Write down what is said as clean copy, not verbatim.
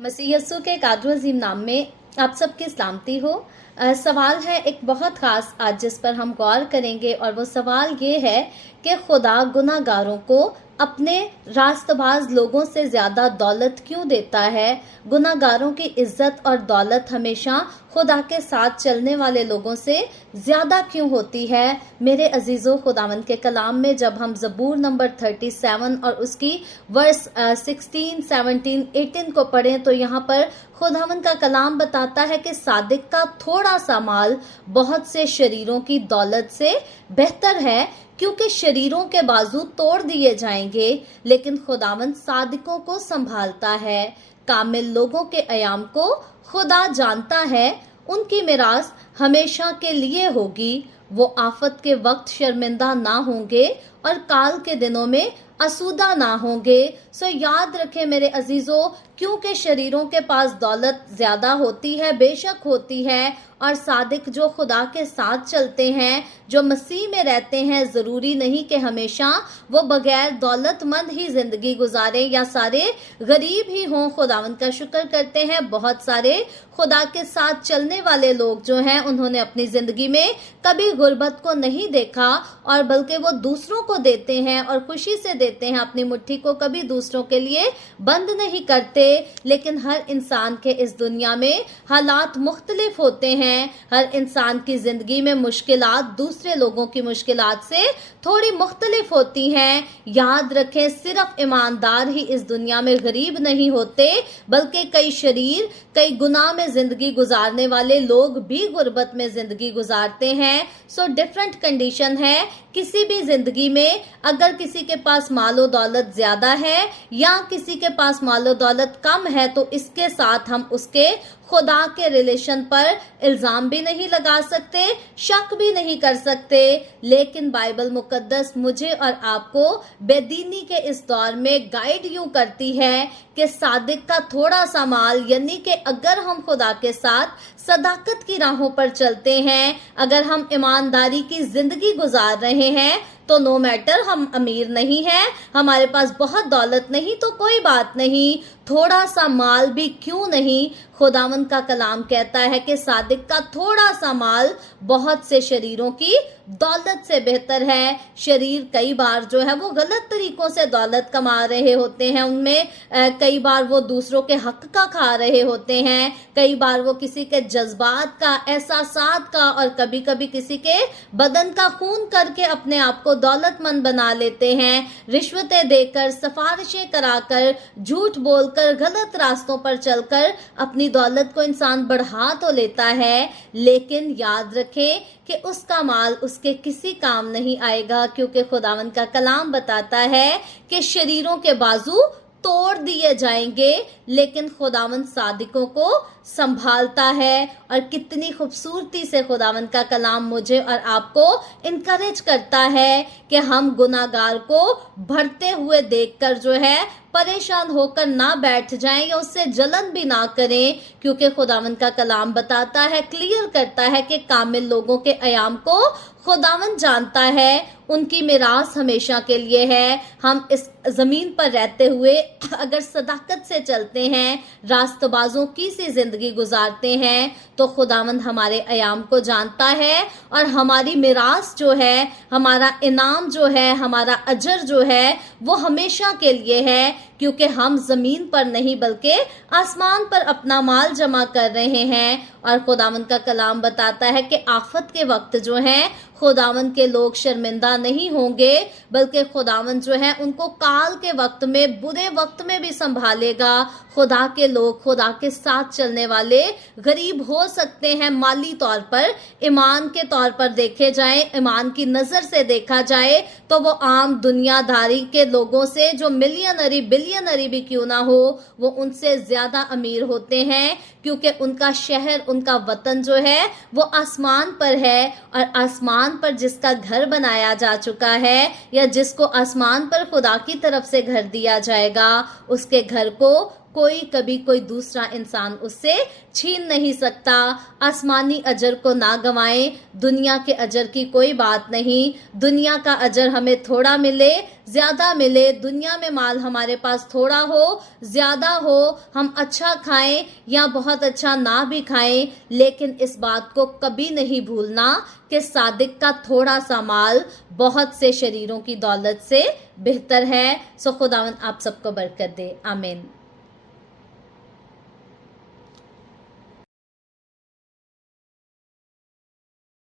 मसीह यस्सु के कादर अजीम नाम में आप सबकी सलामती हो। सवाल है एक बहुत ख़ास आज जिस पर हम गौर करेंगे, और वो सवाल ये है कि खुदा गुनाहगारों को अपने रास्तबाज लोगों से ज़्यादा दौलत क्यों देता है। गुनाहगारों की इज्जत और दौलत हमेशा खुदा के साथ चलने वाले लोगों से ज़्यादा क्यों होती है। मेरे अजीज़ों, खुदावंद के कलाम में जब हम ज़बूर नंबर 37 और उसकी वर्स 16, 17, 18 को पढ़ें तो यहाँ पर खुदावंद का कलाम बताता है कि सादिक का थोड़ा सा माल बहुत से शरीरों की दौलत से बेहतर है, क्योंकि शरीरों के बाजू तोड़ दिए जाएंगे लेकिन खुदावंद सादिकों को संभालता है। कामिल लोगों के अयाम को खुदा जानता है, उनकी मिरास हमेशा के लिए होगी। वो आफत के वक्त शर्मिंदा ना होंगे और काल के दिनों में आसूदा ना होंगे। सो याद रखें मेरे अजीजों, क्योंकि शरीरों के पास दौलत ज्यादा होती है, बेशक होती है, और सादिक जो खुदा के साथ चलते हैं, जो मसीह में रहते हैं, जरूरी नहीं कि हमेशा वो बगैर दौलतमंद ही जिंदगी गुजारे या सारे गरीब ही हों। खुदावंद का शुक्र करते हैं, बहुत सारे खुदा के साथ चलने वाले लोग जो हैं उन्होंने अपनी जिंदगी में कभी गुर्बत को नहीं देखा, और बल्कि वो दूसरों को देते हैं और खुशी से देते हैं। अपनी मुट्ठी को कभी दूसरों के लिए बंद नहीं करते। लेकिन हर इंसान के इस दुनिया में हालात मुख्तलिफ होते हैं। हर इंसान की जिंदगी में मुश्किलात दूसरे लोगों की मुश्किलात से थोड़ी मुख्तलिफ होती हैं। याद रखें, सिर्फ ईमानदार ही इस दुनिया में गरीब नहीं होते, बल्कि कई शरीर, कई गुनाह में जिंदगी गुजारने वाले लोग भी गुर्बत में जिंदगी गुजारते हैं। सो डिफरेंट कंडीशन है किसी भी जिंदगी में। अगर किसी के पास मालो दौलत ज्यादा है या किसी के पास मालो दौलत कम है, तो इसके साथ हम उसके खुदा के रिलेशन पर इल्जाम भी नहीं लगा सकते, शक भी नहीं कर सकते। लेकिन बाइबल मुकद्दस मुझे और आपको बेदीनी के इस दौर में गाइड यूं करती है कि सादिक का थोड़ा सा माल, यानी कि अगर हम खुदा के साथ सदाकत की राहों पर चलते हैं, अगर हम ईमानदारी की जिंदगी गुजार रहे हैं, तो नो मैटर हम अमीर नहीं हैं, हमारे पास बहुत दौलत नहीं, तो कोई बात नहीं, थोड़ा सा माल भी क्यों नहीं। खुदावंद का कलाम कहता है कि सादिक का थोड़ा सा माल बहुत से शरीरों की दौलत से बेहतर है। शरीर कई बार जो है वो गलत तरीकों से दौलत कमा रहे होते हैं, उनमें कई बार वो दूसरों के हक का खा रहे होते हैं, कई बार वो किसी के जज्बात का, एहसासात का, और कभी कभी किसी के बदन का खून करके अपने आप को दौलतमंद बना लेते हैं। रिश्वतें देकर, सिफारिशें कराकर, झूठ बोलकर, गलत रास्तों पर चलकर अपनी दौलत को इंसान बढ़ा तो लेता है, लेकिन याद रखें कि उसका माल उसके किसी काम नहीं आएगा, क्योंकि खुदावंद का कलाम बताता है कि शरीरों के बाजू तोड़ दिए जाएंगे लेकिन खुदावंद सादिकों को संभालता है। और कितनी खूबसूरती से खुदावंद का कलाम मुझे और आपको इनकरेज करता है कि हम गुनाहगार को बढ़ते हुए देखकर जो है परेशान होकर ना बैठ जाएं या उससे जलन भी ना करें, क्योंकि खुदावंद का कलाम बताता है, क्लियर करता है कि कामिल लोगों के अयाम को खुदावंद जानता है, उनकी मिरास हमेशा के लिए है। हम इस जमीन पर रहते हुए अगर सदाकत से चलते हैं, रास्तबाजों की सी जिंदगी गुजारते हैं, तो खुदावंद हमारे अयाम को जानता है, और हमारी मिरास जो है, हमारा इनाम जो है, हमारा अजर जो है, वो हमेशा के लिए है, क्योंकि हम जमीन पर नहीं बल्कि आसमान पर अपना माल जमा कर रहे हैं। और खुदावंद का कलाम बताता है कि आफत के वक्त जो है खुदावंद के लोग शर्मिंदा नहीं होंगे, बल्कि खुदावंद जो है उनको काल के वक्त में, बुरे वक्त में भी संभालेगा। खुदा के लोग, खुदा के साथ चलने वाले गरीब हो सकते हैं माली तौर पर, ईमान के तौर पर देखे जाए, ईमान की नजर से देखा जाए तो वो आम दुनियादारी के लोगों से, जो मिलियनरी बिलियनरी भी क्यों ना हो, वो उनसे ज्यादा अमीर होते हैं, क्योंकि उनका शहर, उनका वतन जो है वो आसमान पर है। और आसमान पर जिसका घर बनाया जा चुका है, या जिसको आसमान पर खुदा की तरफ से घर दिया जाएगा, उसके घर को कोई कभी कोई दूसरा इंसान उससे छीन नहीं सकता। आसमानी अजर को ना गंवाएं, दुनिया के अजर की कोई बात नहीं। दुनिया का अजर हमें थोड़ा मिले ज्यादा मिले, दुनिया में माल हमारे पास थोड़ा हो ज्यादा हो, हम अच्छा खाएं या बहुत अच्छा ना भी खाएं, लेकिन इस बात को कभी नहीं भूलना कि सादिक का थोड़ा सा माल बहुत से शरीरों की दौलत से बेहतर है। सो खुदावंद आप सबको बरकत दे। आमीन।